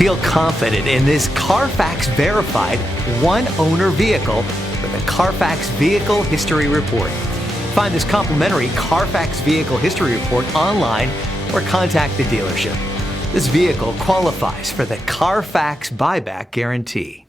Feel confident in this Carfax verified one-owner vehicle with a Carfax Vehicle History Report. Find this complimentary Carfax Vehicle History Report online or contact the dealership. This vehicle qualifies for the Carfax Buyback Guarantee.